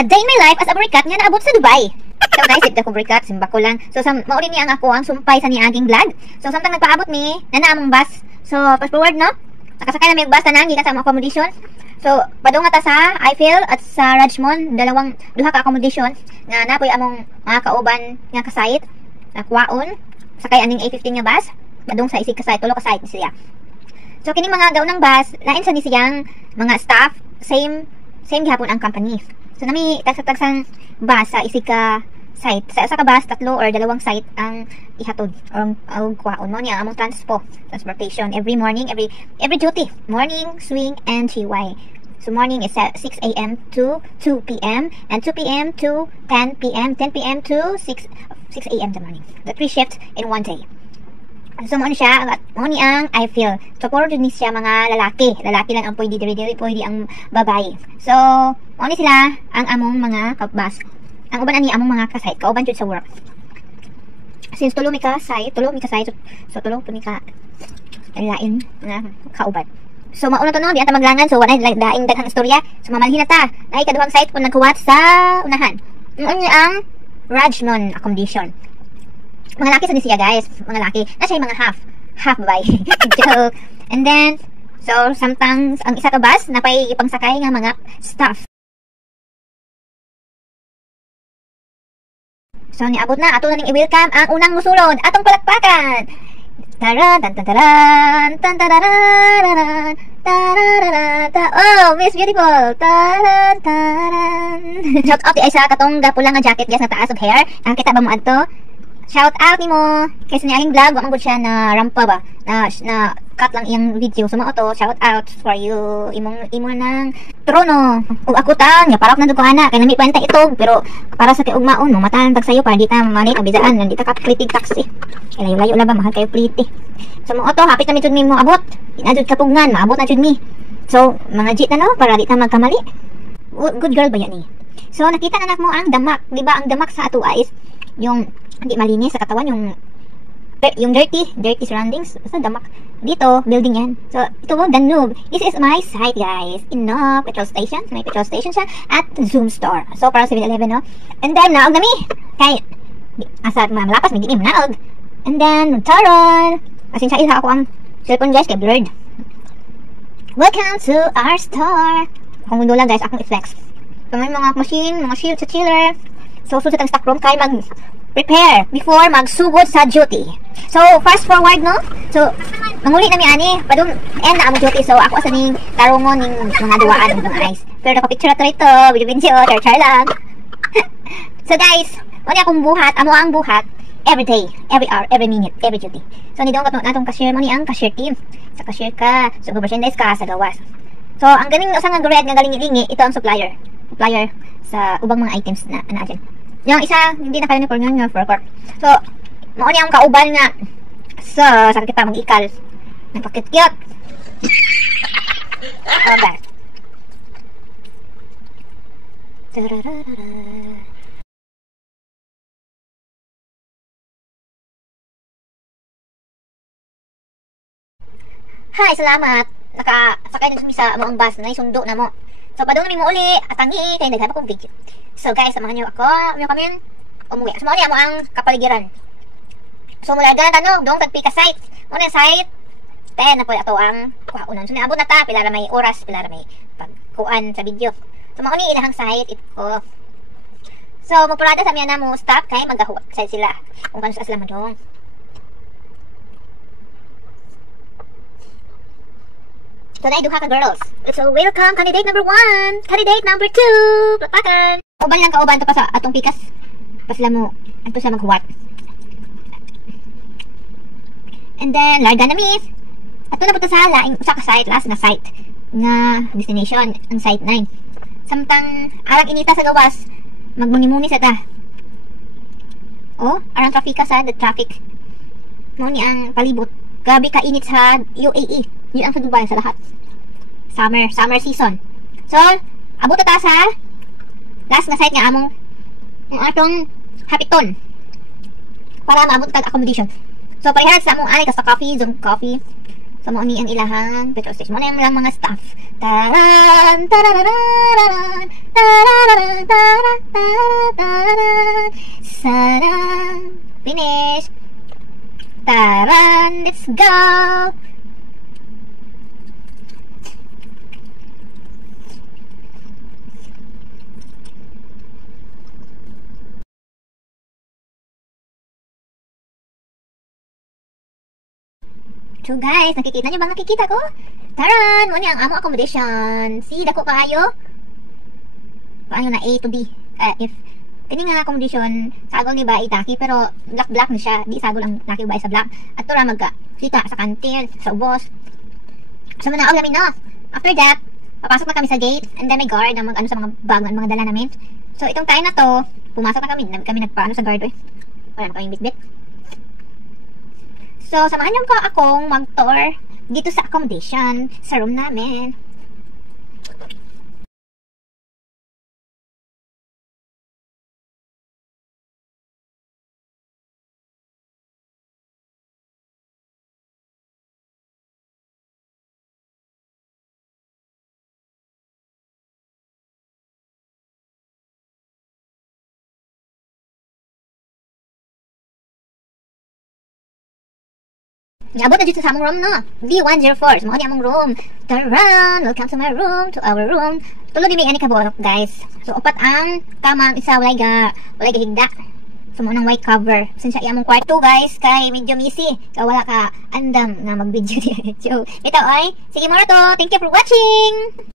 A day in my life as a burikat nga naabot sa Dubai. So guys, if ako burikat, simba ko lang. So mauli niya ang ako ang sumpay sa niaging vlog. So samtang nagpaabot mi, nanaamong bus. So fast forward no. Nakasakay na may bus na gikan sa among accommodation. So padung ta sa Eiffel at sa Rajmon, duha ka accommodation nga napoy among mga kauban nga kasayit. Nakwaon sakay aning A15 nga bus. Padung sa isig kasayit, tulo kasayit siya. So kining mga gaunang bus, lain sa ni siyang mga staff, same gihapon ang company. So nami tagsang bus sa isig ka site. Sa usa ka bus, tatlo or dalawang site ang ihatod or kuhaon mo niya among transportation every morning, every duty, morning, swing and TY. So morning is at 6 a.m. to 2 p.m. and 2 p.m. to 10 p.m. 10 p.m. to 6 a.m. the morning. The 3 shifts in one day. So mo siya, mo ni ang I feel. So puro ni siya mga lalaki. Lalaki lang ang pwede diri pwede ang babae. So mo ni sila ang among mga kabas. Ang uban ani among mga kasite, kauban jud sa work. Since tulo mi ka site, so tulo mi ka lain nga kauban. So mauna to no, di ata maglangan, so wala daing daghang istorya. So mamalhin na ta. Nay kaduhang site kun nagkuwat sa unahan. Ang Rajmon accommodation. Mga laki sa siya guys, mga laki. Na siya mga half babae. Joke. And then, so sometimes ang isa ka bus napay ipangsakay nga mga staff. So niabot na ato na ning i-welcome ang unang musulod, atong palakpakan. Taran tan taran tan tararan tararara. Oh, Miss Beautiful. Taran taran. Shout out di ay sa katong gapulang nga jacket guys na taas og hair. Ang kita ba mo adto? Shout out nimo kasi ni aking vlog wa man gud siya na rampa ba na cut lang iyang video so mao to shout out for you imong nang trono ug ako ta nya parak na dugko ana kay nami kwenta itog pero para sa kaugmaon mo matahan tag sayo para di ta manit abidaan nandita ka kritig taxi kay layo la ba mahal kayo pliti so mao to hapit na mi jud mi mo abot inadjud kapugngan maabot na jud mi so mga jit na no para di ta magkamali good girl ba yan ni so nakita na mo ang damak di ba ang damak sa ato is yung hindi malinis sa katawan yung dirty surroundings sa damak dito building yan so ito mo Danube this is my site guys petrol station may petrol station siya at Zoom store so parang 7-Eleven no and then naog nami kay asa malapas may dinim naog and then taron asin siya isa ako ang cellphone guys kay blurred welcome to our store kung mundo lang guys akong i-flex so may mga machine mga shield sa chiller so susut ang stock room kay mag prepare before magsugod sa duty. So, fast forward, no? So, manguli na mi ani, padung end na among duty. So, ako asa ning tarungon ning mga duwaan ng ice. Pero napapicture na ito, video, char lang. So, guys, wala akong buhat, amo ang buhat, every day, every hour, every minute, every duty. So, nidong natong cashier mo ni ang cashier team. Sa cashier ka, sa merchandise ka, sa gawas. So, ang galing sa nga red nga galing-ilingi, ito ang supplier sa ubang mga items na dyan. Yung isa, hindi na kayo ni Pornyon nga for so, mao niya ang kauban nga sa kita mag-ikal nagpakit-kiyot okay. Hi, salamat nakasakay na sa mo ang bus na sundo na mo so padung na mi mo uli atangi kay naghanap akong video so guys samahan niyo ako kami umuwi so mo ni amo ang kapaligiran so mula gan tanog dong tagpika site mo na site 10 na po ato ang kuhaunan so niabot na ta pila ra may oras pila ra may pagkuan sa video so mao ni ilahang site ito so mapurada sa miya na mo stop kay magahuwat side sila kung kanus asla madong so na duha ka girls. So welcome candidate number 1, candidate number 2. Plapakan. Uban lang kauban to pa sa atong pikas. Pasla mo adto sa maghuwat. And then larga na miss. Ato na po to sa laing usa ka site last na site nga destination ang site 9. Samtang arang inita sa gawas magmuni-muni sa ta. Oh, arang traffic sa the traffic. Mo ni ang palibot. Grabe ka init sa UAE. Yun ang sa Dubai sa lahat. Summer season. So, abot ta sa last na site nga among atong hapiton. Para maabot tag accommodation. So, parehas sa among ani sa coffee, Zoom coffee. So, mo ni ang ilahang petrol station. Mo na yung mga staff. Taran, tarararan, tarararan, So guys, nakikita nyo bang nakikita ko? Taran! Muna ang amo accommodation. See, dako kaayo. Paano na A to B. If kini nga accommodation, sagol ni ba itaki, pero black ni siya. Di sagol ang taki ba sa black. At tura magka kita sa kantin, sa ubos. So muna, namin no. After that, papasok na kami sa gate, and then may guard na mag-ano sa mga bag, mga dala namin. So itong time na to, pumasok na kami nagpaano sa guard, wala na kaming bitbit. So samahan niyo ko akong mag-tour dito sa accommodation, sa room namin. Abot na dito sa among room no. B104. Mo ni among room. Taran! Welcome to my room, to our room. Tulo di may ani kabuok, guys. So upat ang kama, isa walay gahigda. So mo nang white cover. Since sa among kwarto, guys, kay medyo messy. Kaya wala ka andam nga mag-video di. So ito ay sige mo na to. Thank you for watching.